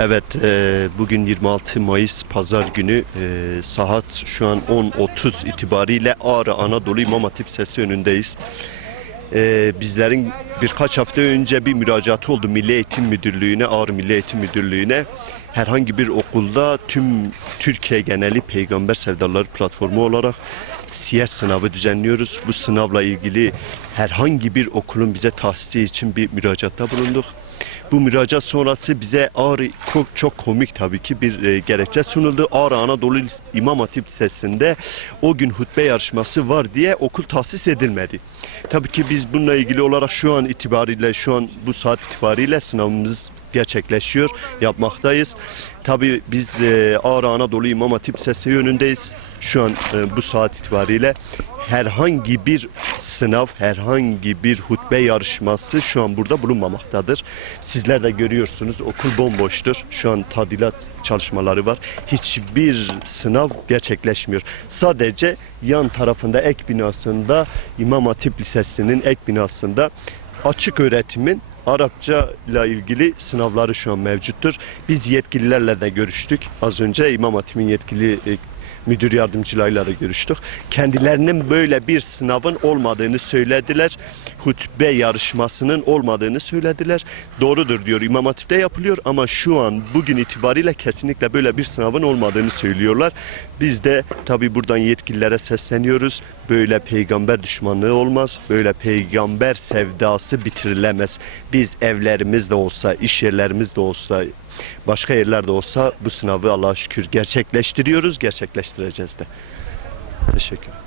Evet, bugün 26 Mayıs Pazar günü saat şu an 10:30 itibariyle Ağrı Anadolu İmam Hatip Lisesi önündeyiz. Bizlerin birkaç hafta önce bir müracaatı oldu Milli Eğitim Müdürlüğü'ne, Ağrı Milli Eğitim Müdürlüğü'ne. Herhangi bir okulda tüm Türkiye geneli Peygamber Sevdaları platformu olarak siyer sınavı düzenliyoruz. Bu sınavla ilgili herhangi bir okulun bize tahsisi için bir müracaatta bulunduk. Bu müracaat sonrası bize Ağrı çok komik tabii ki bir gerekçe sunuldu. Ağrı Anadolu İmam Hatip Lisesi'nde o gün hutbe yarışması var diye okul tahsis edilmedi. Tabii ki biz bununla ilgili olarak şu an bu saat itibariyle sınavımız gerçekleşiyor, yapmaktayız. Tabii biz Ağrı Anadolu İmam Hatip Lisesi yönündeyiz. Şu an bu saat itibariyle herhangi bir sınav, herhangi bir hutbe yarışması şu an burada bulunmamaktadır. Sizler de görüyorsunuz, okul bomboştur. Şu an tadilat çalışmaları var. Hiçbir sınav gerçekleşmiyor. Sadece yan tarafında ek binasında İmam Hatip Lisesi'nin ek binasında açık öğretimin Arapça ile ilgili sınavları şu an mevcuttur. Biz yetkililerle de görüştük. Az önce İmam Hatip'in yetkili müdür yardımcılarıyla da görüştük. Kendilerinin böyle bir sınavın olmadığını söylediler. Hutbe yarışmasının olmadığını söylediler. Doğrudur diyor, İmam Hatip'te yapılıyor ama şu an bugün itibariyle kesinlikle böyle bir sınavın olmadığını söylüyorlar. Biz de tabii buradan yetkililere sesleniyoruz. Böyle peygamber düşmanlığı olmaz. Böyle peygamber sevdası bitirilemez. Biz evlerimizde olsa, iş yerlerimizde olsa, başka yerlerde olsa bu sınavı Allah'a şükür gerçekleştiriyoruz, gerçekleştireceğiz de. Teşekkür ederim.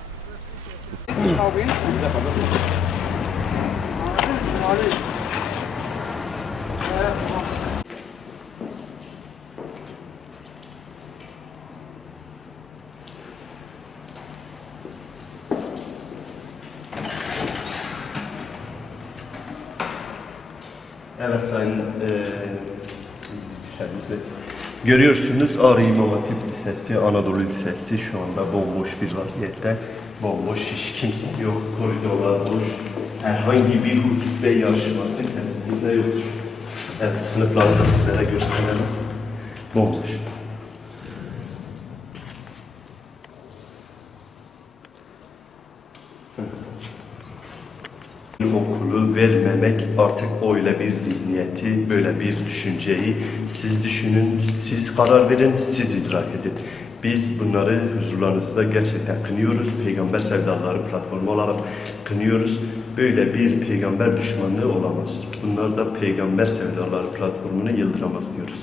Evet sayın görüyorsunuz, Ağrı İmam Hatip Lisesi, Anadolu Lisesi şu anda bomboş bir vaziyette. Bomboş, hiç kimse yok, koridorlar boş. Herhangi bir hutbe yarışması kesinlikle yoktur. Evet, sınıfları da sizlere gösterelim. Bomboş. Okulu vermemek artık öyle bir zihniyeti, böyle bir düşünceyi siz düşünün, siz karar verin, siz idrak edin. Biz bunları huzurlarınızda gerçekten kınıyoruz. Peygamber Sevdaları platformu olarak kınıyoruz. Böyle bir peygamber düşmanlığı olamaz. Bunlar da Peygamber Sevdaları platformunu yıldıramaz diyoruz.